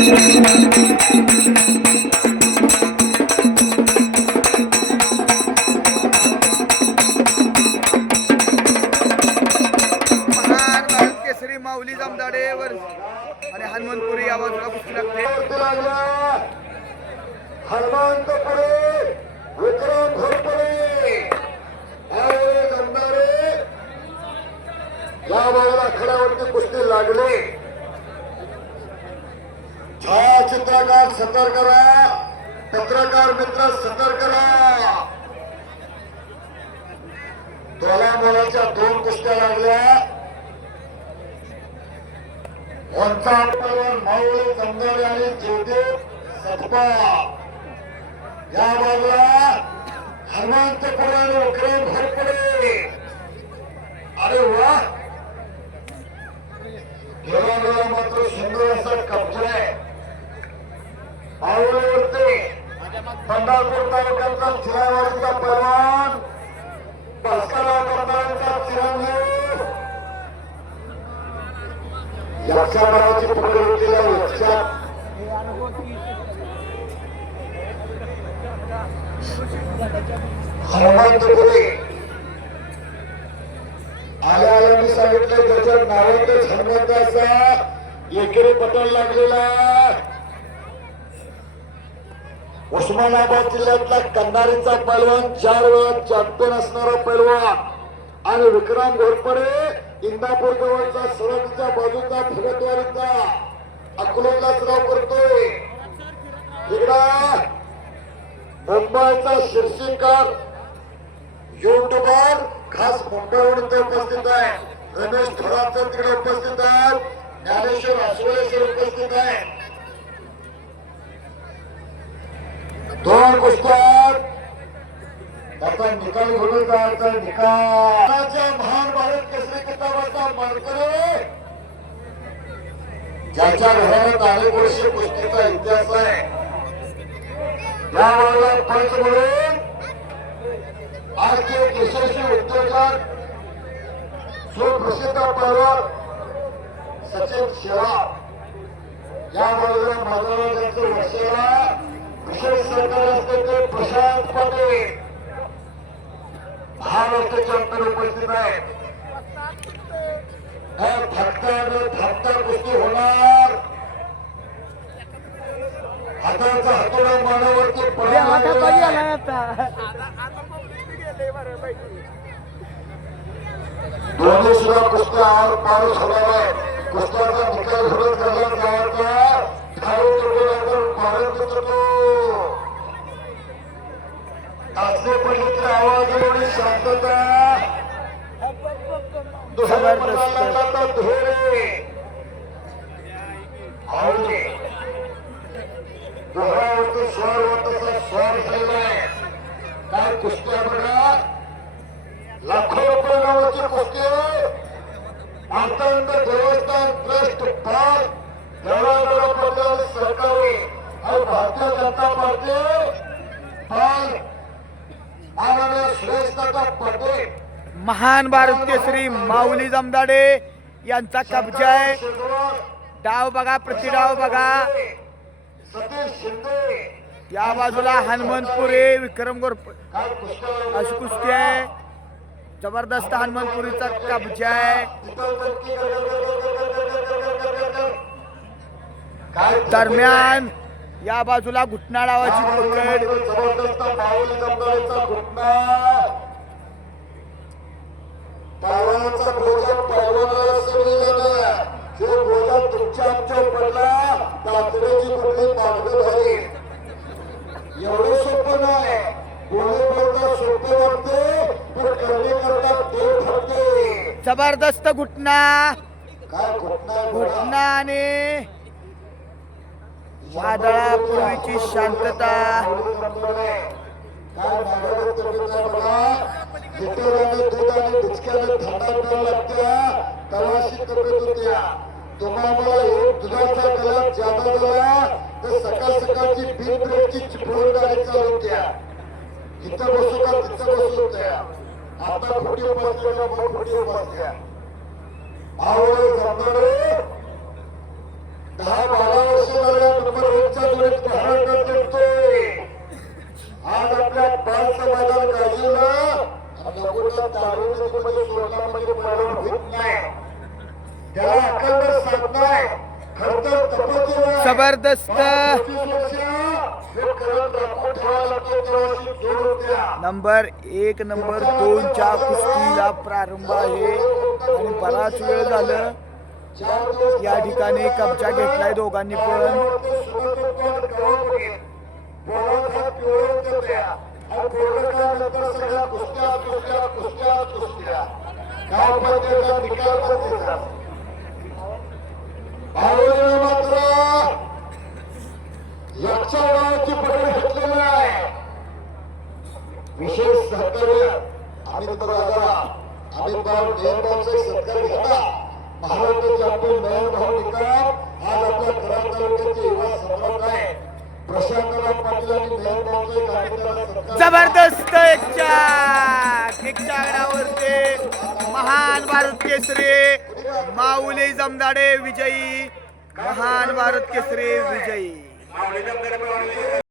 केसरी माऊली जमदाडेवर आणि हनुमंतपुरी या बाजूला कुस्ती लागते. हनुमंतपुरी विक्रम घोरपडे जमदाडे या बाजूला आखाड्यावरती कुस्ती लागले. छायाचित्रकार सतर्क करा, पत्रकार मित्र सतर्क करा. तोलामोलाच्या 2 कुस्त्या लागल्या. माऊली जमदाडे आणि ज्योती सतपा या बाजूला हनुमंतपुरी आणि विक्रम घोरपडे. अरे वा, गेला मात्र सुंदर असा कब्जा आहे माऊलीवरती. पंढरपूर तालुक्यातला चिरावाडीचा पैलवान भास्करराव जमदाडेंचा चिरंजीव यक्षाबाची पकड होतीला लक्षात. हनुमंतपुरी आल्या मी सांगितलं त्याच्या नावातच हनुमंत असा एकेरी पटल लागलेला. उस्मानाबाद जिल्ह्यातला कंधारीचा पैलवान 4 वेळा चॅम्पियन असणारा पैलवान आणि विक्रम घोरपडे इंदापूर जवळचा सरहद्दीच्या बाजूचा भगतवाडीचा अकोल्याला सराव करतोय. इकडा मुंबईचा शीर्षिकार युट्यूबर खास मुंबईवरून ते उपस्थित आहे. रमेश थोरात तिकडे उपस्थित आहेत. ज्ञानेश्वर आसवले उपस्थित आहे. 2 कुस्त्या त्याचा निकाल घेऊन जायचा. निकालाच्या महान भारत केसरी किताबाचा मानकरी ज्याच्या घरात अनेक वर्ष कुस्तीचा इतिहास आहे. यावेळेला पंच म्हणून आजचे यशस्वी उद्योजक सुप्रसिद्ध पैलवान सचिन शेराव या बाजूला माझा त्यांचं वर्षाला विशेष सरकार असते ते प्रशांत पाटील महाराष्ट्र चॅम्पियन उपस्थित आहेत. थापता कुस्ती होणार. हाताचा हातोडा मानावरती दोन्ही सुद्धा कुस्त्या आर पारच होणार आहे. कुस्त्याचा निकाल घडत झाला तासले पडले आवाज एवढी शांतता. डोहावरती स्वर होत तसा स्वर झालेला आहे. काय कुस्त्या बघा, लाखो रुपये नावाची कुस्ती. मातंड देवस्थान ट्रस्ट पाल देवळागड सरकारी आणि भारतीय जनता पार्टी पाल माननीय सुरेशदादा पटेल महान भारत केसरी माऊली जमदाडे यांचा कब्जा आहे. डाव बघा, प्रतिडाव बघा. सतीश शिंदे या बाजूला हनुमंतपुरी विक्रम घोरपडे अशी कुस्ती आहे. जबरदस्त हनुमंतपुरीचा कब्जा आहे. दरम्यान या बाजूला घुटना डावाची पकड. जबरदस्त माऊली जमदाडेचा घुटना. पैलवानाचा बोजा पैलवानाला सोडलेला जो बोजा तुमच्या आमच्या पडला तातडीची कुठली मागणी झाली. एवढं सोपं नाही. बोलणे बोलता सोपे वाटते पण करणे करता देव ठरते. जबरदस्त घुटना. काय घुटना आणि वादळापूर्वीची शांतता. काय मागवत बघा. लिटराने दूध आणि डिचक्याने थंडा प्यायला लागत्या तवाशी तब्येत होत्या. तुम्हाला एक दुधाचा गलास ज्यादा झाला तर सकाळ सकाळची बिन ब्रेकची चिपळून गाडी चालू होत्या. इथं बसू का तिथं बसू होत्या. आता खोटी बसल्या मग खोटी बसल्या. आवडे जमणारे 10-12 वर्ष झाले जबरदस्त 25 वर्ष हे करत दाखवून ठेवायला लागते तेव्हा जोड होत्या. नंबर 1 नंबर 2 च्या कुस्तीला प्रारंभ आहे आणि बराच वेळ झालं या ठिकाणी कब्जा घेतलाय दोघांनी पण. मात्र याच्या वयाची पकड घेतलेली आहे. विशेष सहकार्य अमित दादा अमित भाऊ नेहमीचा सहकार्य घेता महाराष्ट्र चॅम्पियन नयन भाऊ निकम आज आपल्या कराड तालुक्याचे युवा सम्राट आहे. प्रशांतराव पाटील आणि नयन भाऊचे कार्यक्रम जबरदस्त एकच्या अंगणावरती महान भारत केसरी माऊली जमदाडे विजयी. महान भारत केसरी विजयी.